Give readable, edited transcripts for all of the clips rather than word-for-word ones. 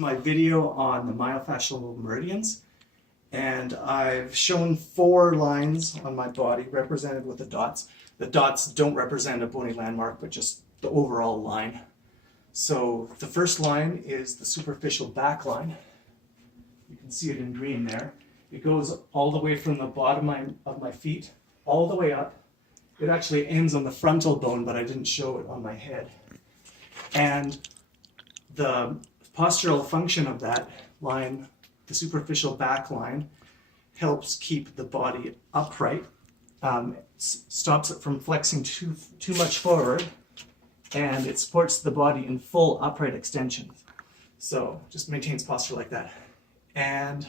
My video on the myofascial meridians, and I've shown 4 lines on my body represented with the dots. The dots don't represent a bony landmark, but just the overall line. So the first line is the superficial back line. You can see it in green there. It goes all the way from the bottom of my feet all the way up. It actually ends on the frontal bone, but I didn't show it on my head. And the postural function of that line, the superficial back line, helps keep the body upright, stops it from flexing too much forward, and it supports the body in full upright extension. So just maintains posture like that. And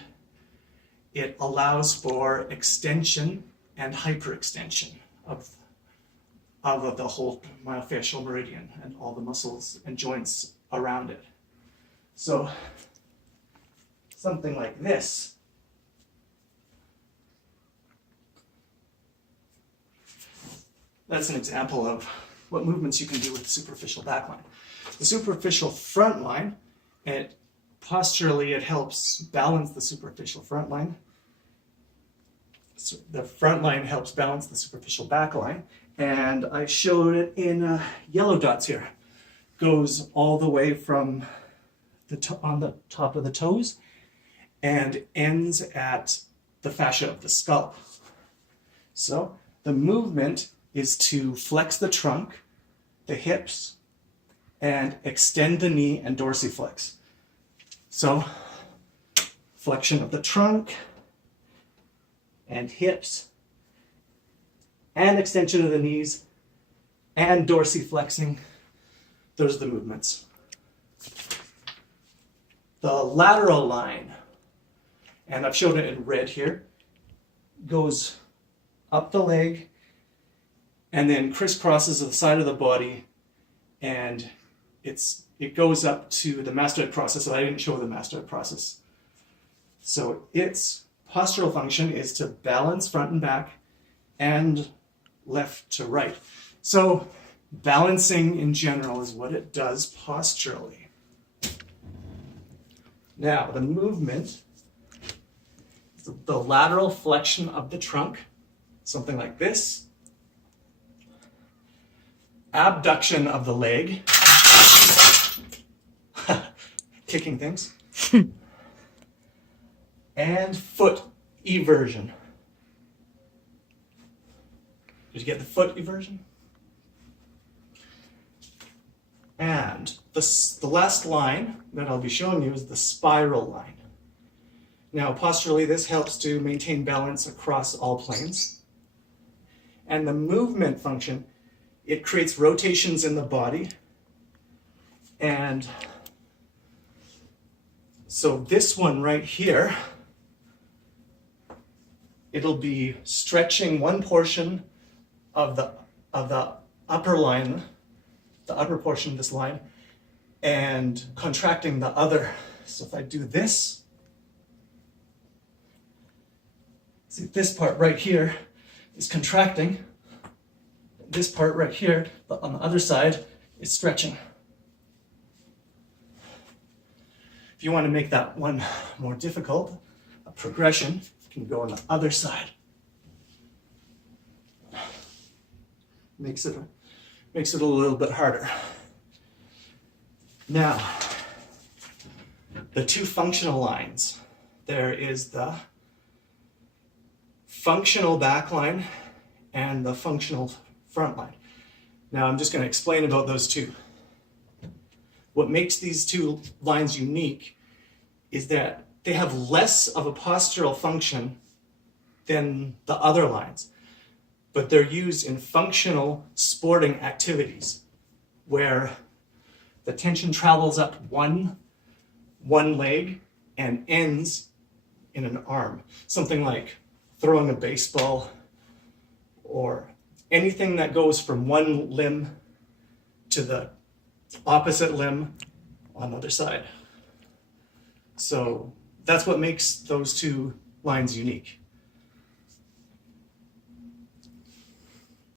it allows for extension and hyperextension of the whole myofascial meridian and all the muscles and joints around it. So something like this. That's an example of what movements you can do with the superficial back line. The superficial front line, posturally it helps balance the superficial front line. So the front line helps balance the superficial back line, and I showed it in yellow dots here. Goes all the way from on the top of the toes and ends at the fascia of the skull. So the movement is to flex the trunk, the hips, and extend the knee and dorsiflex. So flexion of the trunk and hips and extension of the knees and dorsiflexing. Those are the movements. The lateral line, and I've shown it in red here, goes up the leg and then crisscrosses the side of the body, and it goes up to the mastoid process. So I didn't show the mastoid process. So its postural function is to balance front and back and left to right. So balancing in general is what it does posturally. Now, the movement, the lateral flexion of the trunk, something like this. Abduction of the leg, kicking things, and foot eversion. Did you get the foot eversion? And the last line that I'll be showing you is the spiral line. Now, posturally, this helps to maintain balance across all planes. And the movement function, it creates rotations in the body. And so this one right here, it'll be stretching one portion of the upper line, the upper portion of this line, and contracting the other. So if I do this, see this part right here is contracting. This part right here, on the other side, is stretching. If you want to make that one more difficult, a progression, you can go on the other side. Makes it a little bit harder. Now, the 2 functional lines. There is the functional back line and the functional front line. Now I'm just going to explain about those 2. What makes these 2 lines unique is that they have less of a postural function than the other lines, but they're used in functional sporting activities where the tension travels up one leg and ends in an arm. Something like throwing a baseball, or anything that goes from one limb to the opposite limb on the other side. So that's what makes those 2 lines unique.